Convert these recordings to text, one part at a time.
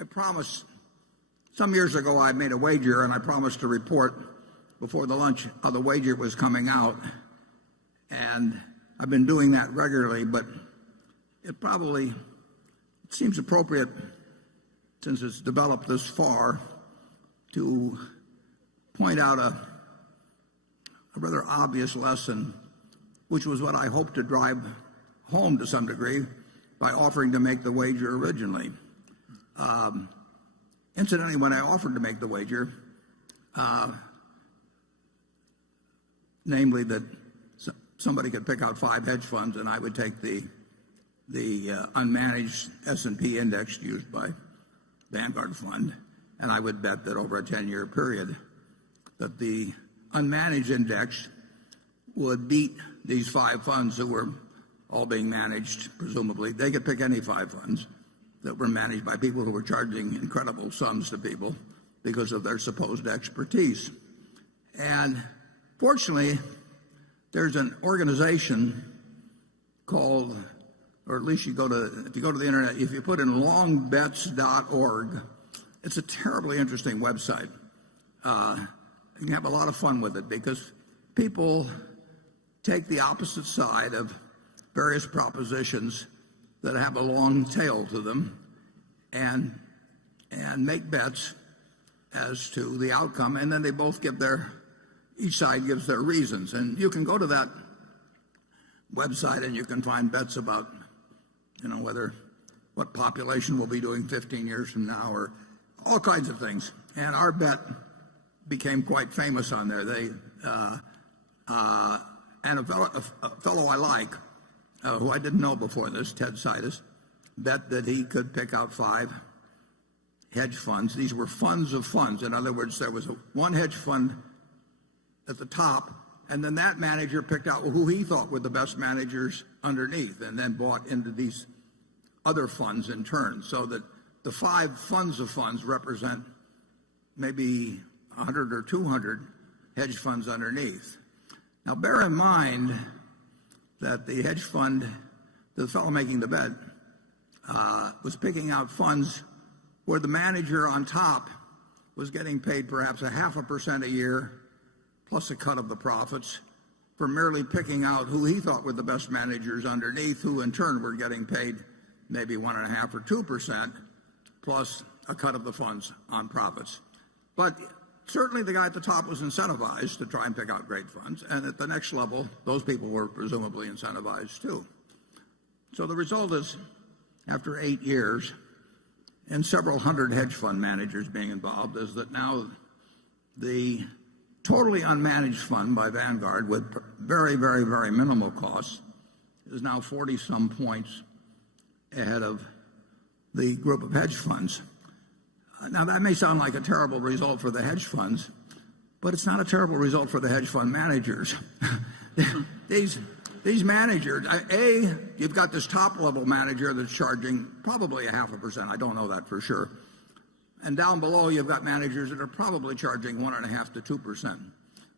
I promised, some years ago I made a wager, and I promised to report before the lunch how the wager was coming out. And I've been doing that regularly, but it seems appropriate, since it's developed this far, to point out a rather obvious lesson, which was what I hoped to drive home to some degree by offering to make the wager originally. Incidentally, when I offered to make the wager, namely that somebody could pick out 5 hedge funds and I would take the unmanaged S&P index used by Vanguard Fund, and I would bet that over a 10-year period that the unmanaged index would beat these 5 funds that were all being managed, presumably. They could pick any 5 funds that were managed by people who were charging incredible sums to people because of their supposed expertise. And fortunately, there's an organization called, or at least if you go to the internet, if you put in longbets.org, it's a terribly interesting website. You can have a lot of fun with it because people take the opposite side of various propositions that have a long tail to them and make bets as to the outcome, and then they both each side gives their reasons. And you can go to that website and you can find bets about, what population will be doing 15 years from now, or all kinds of things. And our bet became quite famous on there. And a fellow I like, who I didn't know before this, Ted Seides, bet that he could pick out 5 hedge funds. These were funds of funds. In other words, there was one hedge fund at the top, and then that manager picked out who he thought were the best managers underneath, and then bought into these other funds in turn, so that the 5 funds of funds represent maybe 100 or 200 hedge funds underneath. Now, bear in mind that the hedge fund, the fellow making the bet, was picking out funds where the manager on top was getting paid perhaps 0.5% a year plus a cut of the profits for merely picking out who he thought were the best managers underneath, who in turn were getting paid maybe 1.5% or 2% plus a cut of the funds on profits. But certainly the guy at the top was incentivized to try and pick out great funds, and at the next level, those people were presumably incentivized too. So the result is, after 8 years and several hundred hedge fund managers being involved, is that now the totally unmanaged fund by Vanguard with very, very, very minimal costs is now 40-some points ahead of the group of hedge funds. Now, that may sound like a terrible result for the hedge funds, but it's not a terrible result for the hedge fund managers. These managers, you've got this top-level manager that's charging probably 0.5%. I don't know that for sure. And down below, you've got managers that are probably charging 1.5% to 2%.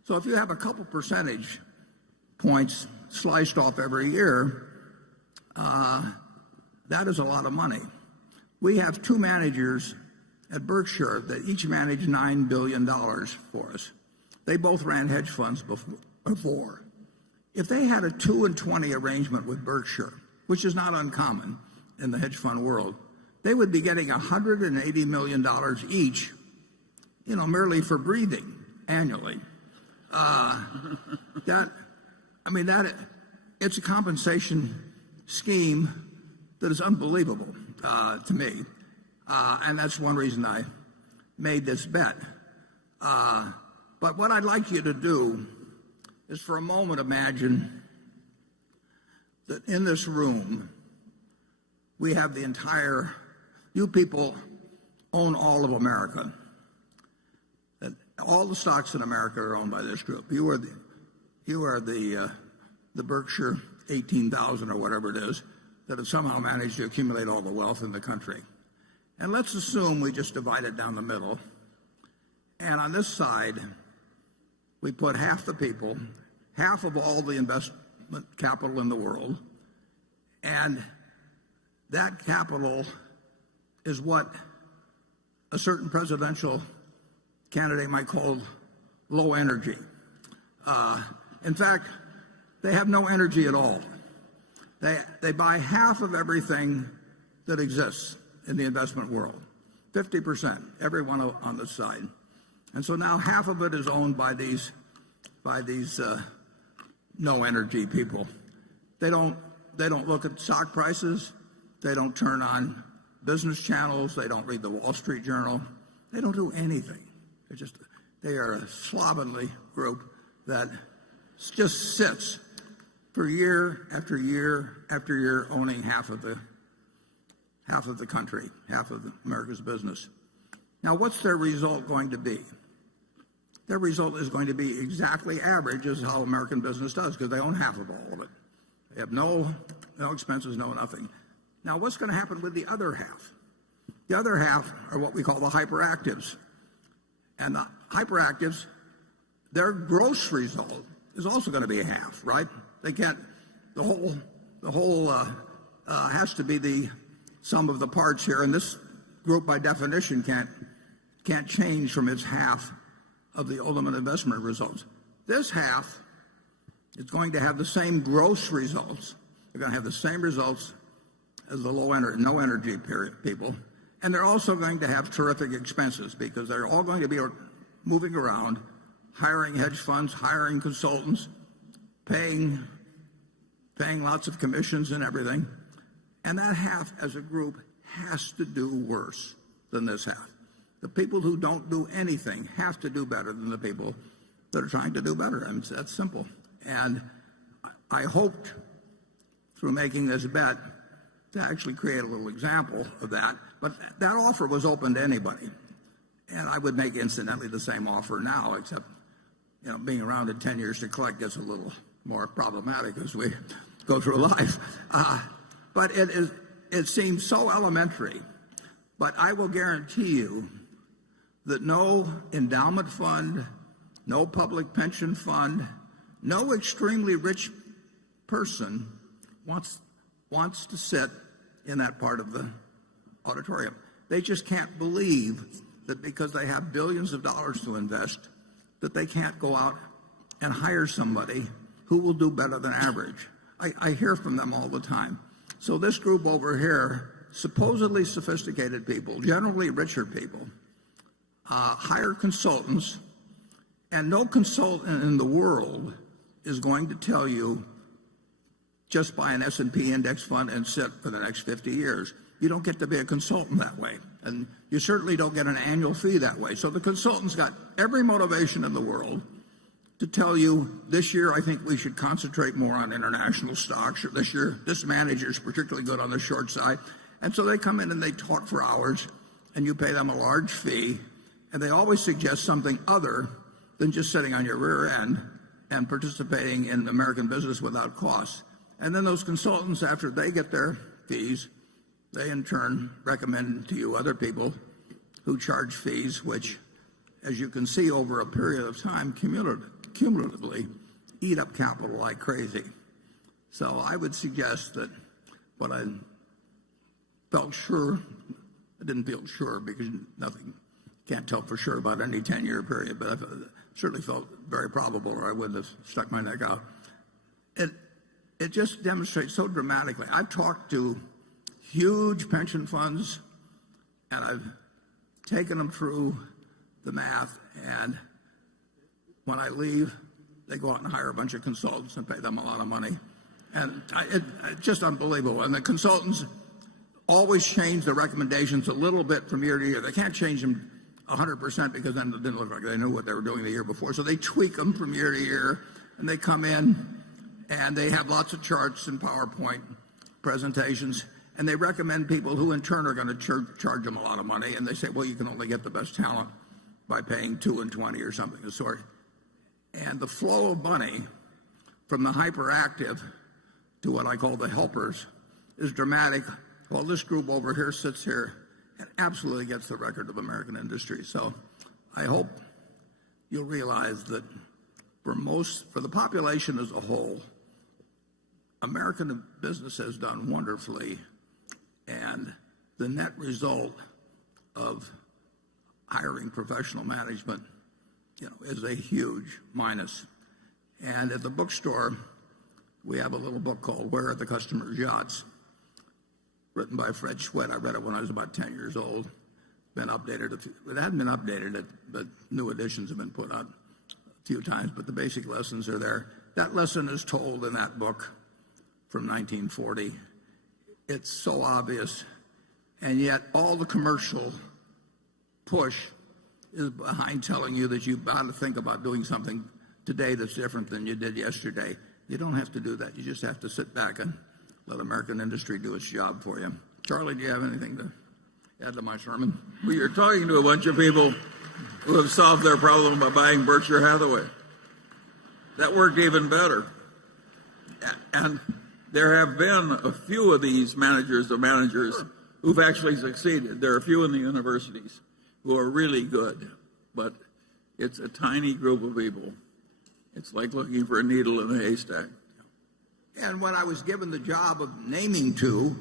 So if you have a couple percentage points sliced off every year, that is a lot of money. We have 2 managers at Berkshire that each managed $9 billion for us. They both ran hedge funds before. If they had a 2 and 20 arrangement with Berkshire, which is not uncommon in the hedge fund world, they would be getting $180 million each, merely for breathing annually. It's a compensation scheme that is unbelievable to me. And that's one reason I made this bet. But what I'd like you to do is for a moment imagine that in this room we have you people own all of America. That all the stocks in America are owned by this group. You are the Berkshire 18,000 or whatever it is that have somehow managed to accumulate all the wealth in the country. And let's assume we just divide it down the middle. And on this side, we put half the people, half of all the investment capital in the world, and that capital is what a certain presidential candidate might call low energy. In fact, they have no energy at all. They buy half of everything that exists in the investment world, 50%, everyone on the side. And so now half of it is owned by these no energy people. They don't look at stock prices. They don't turn on business channels. They don't read the Wall Street Journal. They don't do anything. They are a slovenly group that just sits for year after year after year owning half of the country, half of America's business. Now, what's their result going to be? Their result is going to be exactly average as how American business does, because they own half of all of it. They have no expenses, no nothing. Now, what's going to happen with the other half? The other half are what we call the hyperactives. And the hyperactives, their gross result is also going to be a half, right? They can't, the whole has to be the sum of the parts here, and this group by definition can't change from its half of the ultimate investment results. This half is going to have the same gross results. They're going to have the same results as the no energy people, and they're also going to have terrific expenses because they're all going to be moving around, hiring hedge funds, hiring consultants, paying lots of commissions and everything. And that half as a group has to do worse than this half. The people who don't do anything have to do better than the people that are trying to do better. I mean, that's simple. And I hoped through making this bet to actually create a little example of that. But that offer was open to anybody. And I would make incidentally the same offer now, except being around in 10 years to collect gets a little more problematic as we go through life. But it seems so elementary. But I will guarantee you that no endowment fund, no public pension fund, no extremely rich person wants to sit in that part of the auditorium. They just can't believe that because they have billions of dollars to invest, that they can't go out and hire somebody who will do better than average. I hear from them all the time. So this group over here, supposedly sophisticated people, generally richer people, hire consultants, and no consultant in the world is going to tell you just buy an S&P index fund and sit for the next 50 years. You don't get to be a consultant that way, and you certainly don't get an annual fee that way. So the consultant's got every motivation in the world to tell you, this year I think we should concentrate more on international stocks, or this year this manager's particularly good on the short side. And so they come in and they talk for hours, and you pay them a large fee, and they always suggest something other than just sitting on your rear end and participating in American business without cost. And then those consultants, after they get their fees, they in turn recommend to you other people who charge fees, which, as you can see over a period of time, cumulatively eat up capital like crazy. So I would suggest that what I felt sure, I didn't feel sure because nothing, can't tell for sure about any 10-year period, but I certainly felt very probable, or I wouldn't have stuck my neck out. It just demonstrates so dramatically. I've talked to huge pension funds, and I've taken them through the math, and when I leave, they go out and hire a bunch of consultants and pay them a lot of money. And it's just unbelievable. And the consultants always change the recommendations a little bit from year to year. They can't change them 100% because then it didn't look like they knew what they were doing the year before. So they tweak them from year to year, and they come in, and they have lots of charts and PowerPoint presentations, and they recommend people who in turn are going to charge them a lot of money, and they say, well, you can only get the best talent by paying 2 and 20 or something of the sort. And the flow of money from the hyperactive to what I call the helpers is dramatic, while this group over here sits here and absolutely gets the record of American industry. So I hope you'll realize that for the population as a whole, American business has done wonderfully, and the net result of hiring professional management, is a huge minus. And at the bookstore, we have a little book called Where Are the Customer's Yachts? Written by Fred Schwett. I read it when I was about 10 years old. Been updated. It hadn't been updated, but new editions have been put out a few times. But the basic lessons are there. That lesson is told in that book from 1940. It's so obvious, and yet all the commercial push is behind telling you that you've got to think about doing something today that's different than you did yesterday. You don't have to do that. You just have to sit back and let American industry do its job for you. Charlie, do you have anything to add to my sermon? Well, you're talking to a bunch of people who have solved their problem by buying Berkshire Hathaway. That worked even better. And there have been a few of these managers of managers who've actually succeeded. There are a few in the universities who are really good, but it's a tiny group of people. It's like looking for a needle in a haystack. And when I was given the job of naming two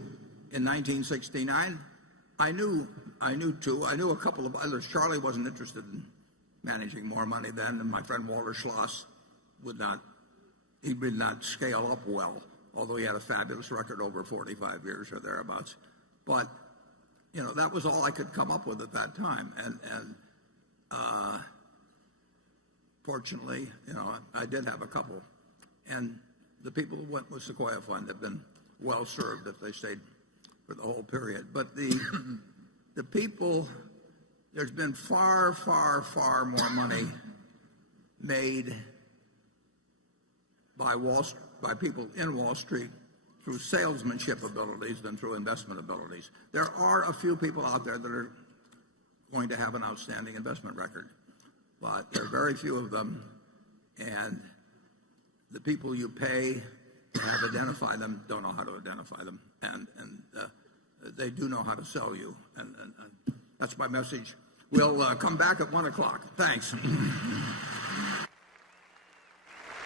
in 1969, I knew two. I knew a couple of others. Charlie wasn't interested in managing more money then, and my friend Walter Schloss would not scale up well, although he had a fabulous record over 45 years or thereabouts. But that was all I could come up with at that time, and fortunately, I did have a couple, and the people who went with Sequoia Fund have been well served if they stayed for the whole period. But the people, there's been far, far, far more money made by people in Wall Street through salesmanship abilities than through investment abilities. There are a few people out there that are going to have an outstanding investment record, but there are very few of them, and the people you pay to have identify them don't know how to identify them, and they do know how to sell you, and that's my message. We'll come back at 1 o'clock. Thanks.